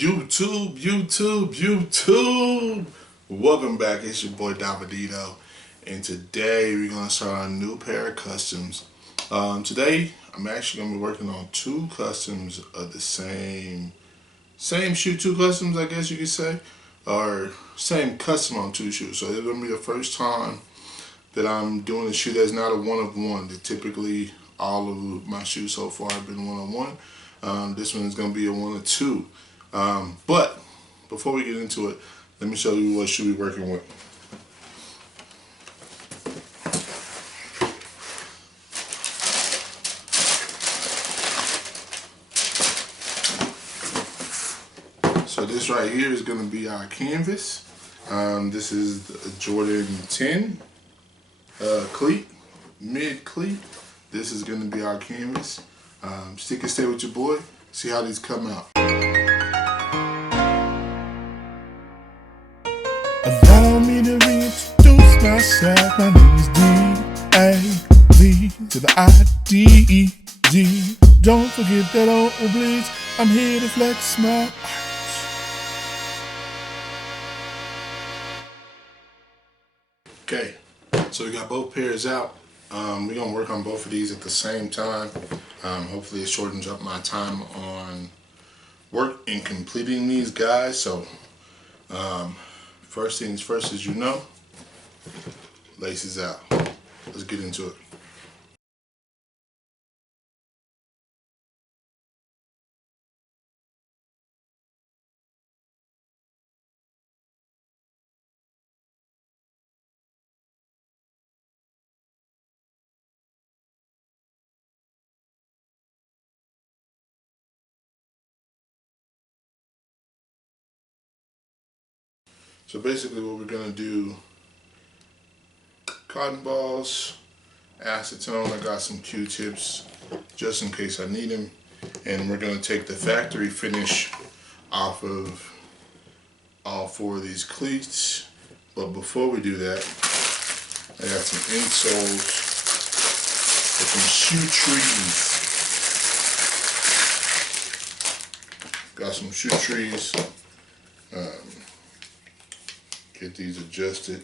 YouTube. Welcome back. It's your boy Davidito, and today we're gonna start a new pair of customs. Today I'm actually gonna be working on two customs of the same shoe, two customs, I guess you could say, or same custom on two shoes. So it's gonna be the first time that I'm doing a shoe that's not a one of one. That typically all of my shoes so far have been one on one. This one is gonna be a one of two. But before we get into it, let me show you what shoe we're working with. So this right here is going to be our canvas. This is a Jordan 10 cleat, mid cleat. This is going to be our canvas. Stick and stay with your boy. See how these come out. Allow me to reintroduce myself. My name is D-A-V to the I-D-E-G. Don't forget that old bleeds. I'm here to flex my arch. Okay, so we got both pairs out. We're gonna work on both of these at the same time. Hopefully it shortens up my time on work in completing these guys. So first things first, as you know, laces out. Let's get into it. So basically what we're gonna do, cotton balls, acetone, I got some Q-tips just in case I need them, and we're gonna take the factory finish off of all four of these cleats. But before we do that, I got some insoles with some shoe trees. Got some shoe trees. Get these adjusted.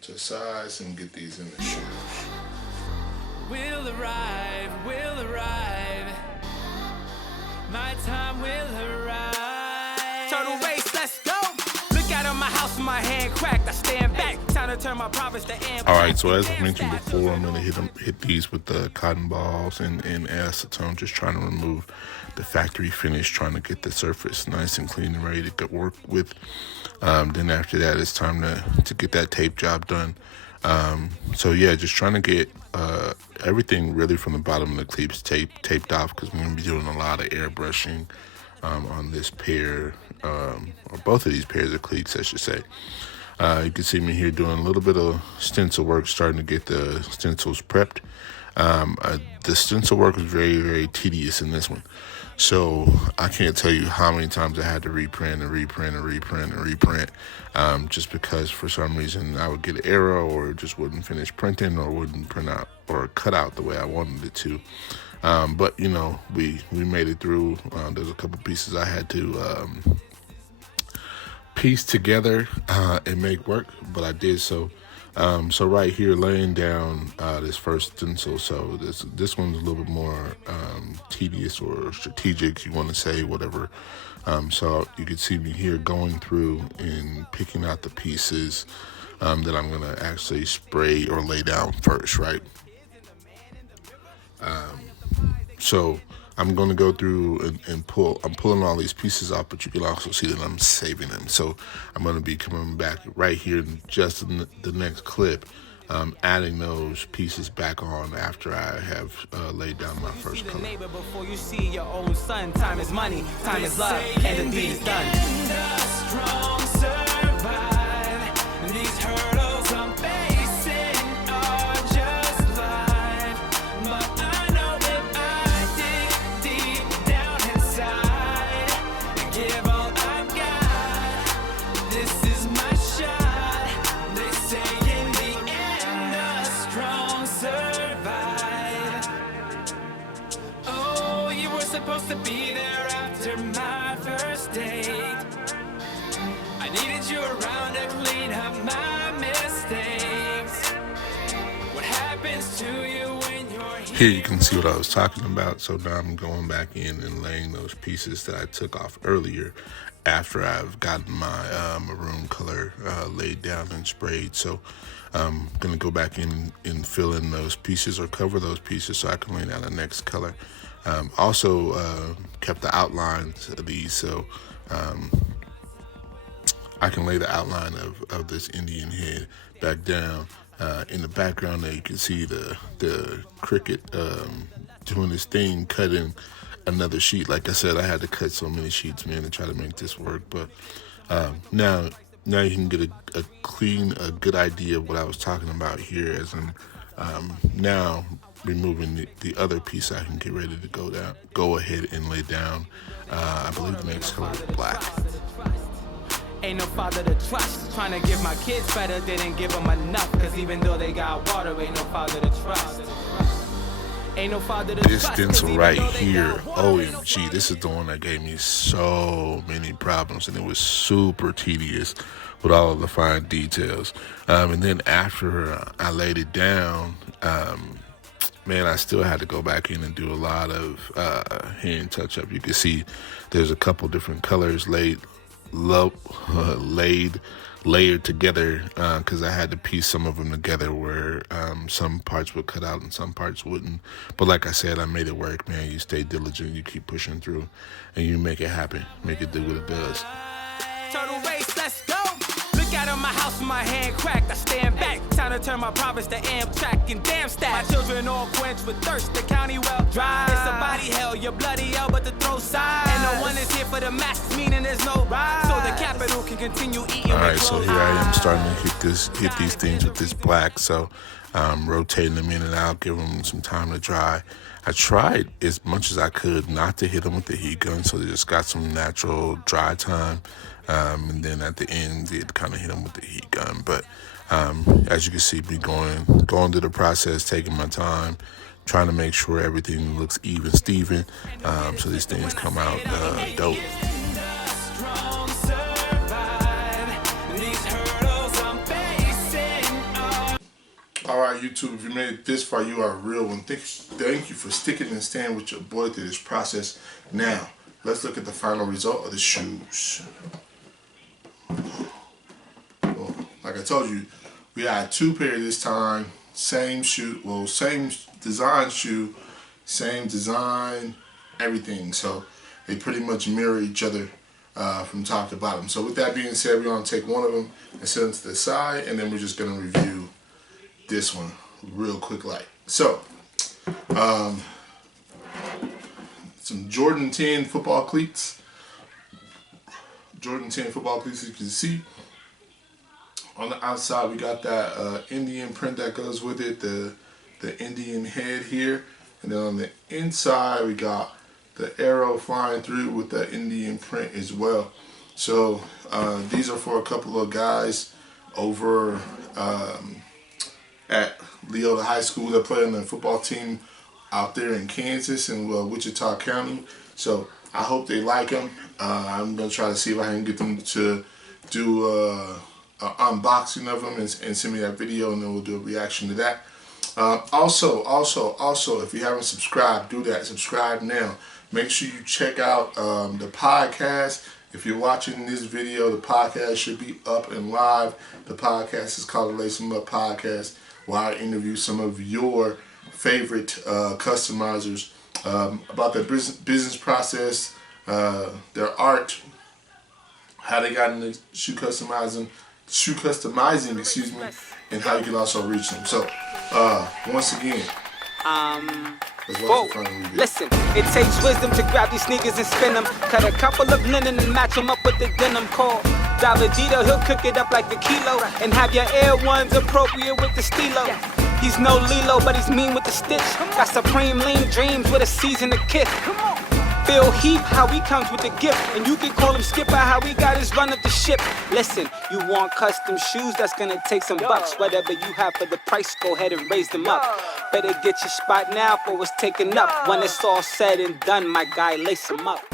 To size and get these in the shoe. We'll arrive, my time will arrive. Turtle race, let's go. Look out of my house with my hand cracked. I stand back, time to turn my province to amp. Alright, so as I mentioned before, I'm gonna hit these with the cotton balls and acetone, just trying to remove the factory finish, trying to get the surface nice and clean and ready to work with. Then after that, it's time to get that tape job done. So yeah, just trying to get everything really from the bottom of the cleats taped off, because we're gonna be doing a lot of airbrushing on this pair, or both of these pairs of cleats, I should say. You can see me here doing a little bit of stencil work, starting to get the stencils prepped. The stencil work was very, very tedious in this one. So I can't tell you how many times I had to reprint, just because for some reason I would get an error, or it just wouldn't finish printing, or wouldn't print out or cut out the way I wanted it to. But you know, we made it through. There's a couple pieces I had to piece together and make work, but I did so. So right here, laying down this first stencil. So this one's a little bit more tedious or strategic, you want to say, whatever. So you can see me here going through and picking out the pieces that I'm gonna actually spray or lay down first, right? So I'm going to go through and pull. I'm pulling all these pieces off, but you can also see that I'm saving them. So I'm going to be coming back right here in just in the next clip, adding those pieces back on after I have laid down my first color. Before you see your own son, time is money, time is love, and the deed is done. These hurdles I'm facing are just life, but I know if I dig deep down inside and give all I've got, this is my shot. They say in the end, the strong survive. supposed to be there after my first date. I needed you around to clean up my mistakes. What happens to you when you're Here you can see what I was talking about. So now I'm going back in and laying those pieces that I took off earlier after I've gotten my maroon color laid down and sprayed. So I'm going to go back in and fill in those pieces or cover those pieces so I can lay down the next color. Also kept the outlines of these so I can lay the outline of this Indian head back down. In the background there you can see the cricket doing his thing, cutting another sheet. Like I said, I had to cut so many sheets, man, to try to make this work. But now you can get a good idea of what I was talking about here. As in now removing the other piece, I can get ready to go ahead and lay down. I believe the next color is black. Ain't no father to trust. Trying to give my kids better, they didn't give them enough. Cause even though they got water, ain't no father to trust. Ain't no father to This trust. stencil right here, OMG, this is the one that gave me so many problems, and it was super tedious with all of the fine details. And then after I laid it down, man, I still had to go back in and do a lot of hand touch-up. You can see there's a couple different colors layered together because I had to piece some of them together where some parts would cut out and some parts wouldn't. But like I said, I made it work, man. You stay diligent, you keep pushing through, and you make it happen. Make it do what it does. Turtle race, let's go. Look out of my house with my hand cracked. I stand back. Time to turn my province to Amtrak and damn stat. My children all quenched with thirst. The county well dry. It's a body hell. You're bloody hell, but the throat side. And no one is here for the masses, meaning there's no ride. So the capital can continue eating. All right, so here I am starting to hit these things with this black. So rotating them in and out, give them some time to dry. I tried as much as I could not to hit them with the heat gun, so they just got some natural dry time. And then at the end, it kind of hit them with the heat gun. But as you can see, me going through the process, taking my time, trying to make sure everything looks even Steven, so these things come out dope. All right, YouTube, if you made it this far, you are a real one. Thank you for sticking and staying with your boy through this process. Now, let's look at the final result of the shoes. Well, like I told you, we had 2 pairs this time. Same shoe, well, same design shoe, same design, everything. So they pretty much mirror each other from top to bottom. So with that being said, we're going to take one of them and set them to the side, and then we're just going to review this one real quick like. So some Jordan 10 football cleats. Jordan 10 football cleats, as you can see. On the outside we got that Indian print that goes with it, the Indian head here. And then on the inside we got the arrow flying through with the Indian print as well. So these are for a couple of guys over at Leota High School that play on the football team out there in Kansas and Wichita County. So I hope they like them. I'm going to try to see if I can get them to do an unboxing of them and send me that video, and then we'll do a reaction to that. Also, if you haven't subscribed, do that. Subscribe now. Make sure you check out the podcast. If you're watching this video, the podcast should be up and live. The podcast is called the Lace 'Em Up Podcast, where I interview some of your favorite customizers about their business process, their art, how they got into shoe customizing, excuse me, and how you can also reach them. So, once again, Whoa, listen, it takes wisdom to grab these sneakers and spin them. Cut a couple of linen and match them up with the denim call. Davidito, he'll cook it up like a kilo and have your Air Ones appropriate with the stilo. He's no Lilo, but he's mean with the stitch. Got supreme lean dreams with a season to kick. Phil Heath, how he comes with the gift. And you can call him Skipper, how he got his run of the ship. Listen, You want custom shoes, that's gonna take some bucks. Whatever you have for the price, go ahead and raise them up. Better get your spot now for it's taken up. When it's all said and done, my guy, lace them up.